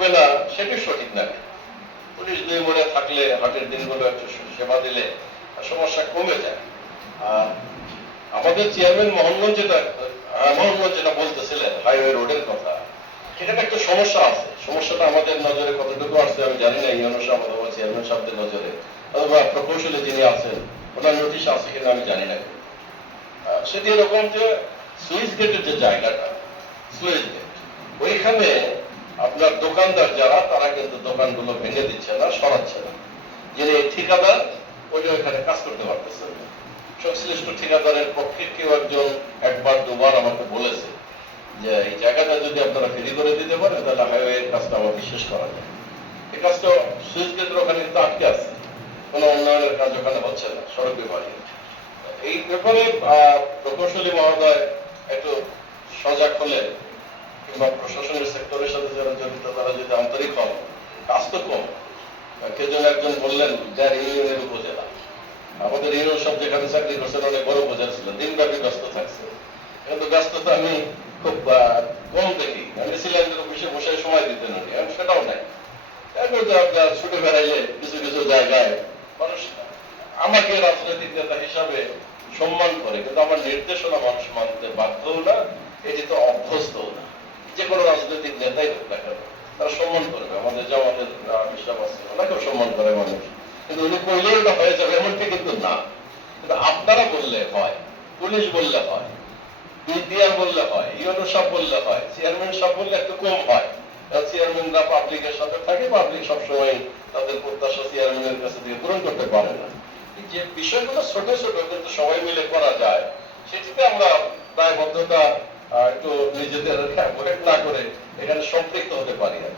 থাকবে না সেটি সঠিক না। পুলিশ দুই মোড়ে থাকলে, হাটের দিনগুলো একটু সেবা দিলে সমস্যা কমে যায়। আর আমাদের চেয়ারম্যান মোহনগঞ্জ যেটা মোহনগঞ্জ যেটা বলতেছিলেন, হাইওয়ে রোডের কথা এখানে একটা সমস্যা আছে। সমস্যাটা আমাদের নজরে কতটুকু আসছে আমি জানি না ইউনো সাহেব অথবা চেয়ারম্যান সাহেবদের নজরে, অথবা প্রকৌশলী যিনি আছেন, ওনার নোটিশ আছে কিনা আমি জানি না। সেটি এরকম যে সুইচ গেটের যে জায়গাটা, সুইচ গেট, ওইখানে আপনার দোকানদার যারা, তারা কিন্তু দোকানগুলো ভেঙে দিচ্ছে না, সরাচ্ছে না। যিনি ঠিকাদার ওইটা ওইখানে কাজ করতে পারতেছে সংশ্লিষ্ট ঠিকাদারের পক্ষে কেউ একজন একবার, দুবার আমাকে বলেছে যে, এই জায়গাটা যদি আপনারা ফেরি করে দিতে পারেন, তাহলে হাইওয়ের কাজটা আমার বিশেষ করা যায় এই কাজটা সুইচ গেটের ওখানে কিন্তু আটকে আছে। কোনো উন্নয়নের কাজ ওখানে হচ্ছে না, সড়ক বিভাগে এই ব্যাপারে প্রকৌশলী মহোদয় একটু সজাগ হলে কিংবা প্রশাসনের সেক্টরের সাথে যারা জড়িত, তারা যদি আন্তরিক হন কাজ তো কম কে যেন একজন বললেন যার ইউনিয়নের উপজেলা। আমাদের ইউনিয়ন সব যেখানে চাকরি করছেন অনেক বড় উপজেলা ছিল, দিনব্যাপী ব্যস্ত থাকছে। কিন্তু ব্যস্ততা আমি খুব কম দেখি। আমি সিলিন্ডার অফিসে বসে সময় দিতেন উনি এখন সেটাও নাই। এরপর তো আপনার ছুটে বেড়াইলে কিছু কিছু জায়গায় মানুষ আমাকে রাজনৈতিক নেতা হিসাবে সম্মান করে, কিন্তু আমার নির্দেশনা মানুষ মানতে বাধ্য না, এটি তো অভ্যস্তও না যে কোনো রাজনৈতিক নেতাই হোক না কেন, তারা সম্মান করবে আমাদের জামাতের বিশ্বাস আছে, ওনাকেও সম্মান করে মানুষ। কিন্তু উনি কইলেই ওটা হয়ে যাবে, এমনটি কিন্তু না। কিন্তু আপনারা বললে হয়, পুলিশ বললে হয়, বিডিআর বললে হয় ইউনো সব বললে হয়, চেয়ারম্যান সব বললে একটু কম হয়। চেয়ারম্যানরা পাবলিকের সাথে থাকে, পাবলিক সবসময় তাদের প্রত্যাশা চেয়ারম্যানের কাছে দিয়ে পূরণ করতে পারে না। যে বিষয়গুলো ছোট ছোট, কিন্তু সবাই মিলে করা যায়, সেটিতে আমরা দায়বদ্ধতা একটু নিজেদের ওয়েট না করে এখানে সম্পৃক্ত হতে পারি আর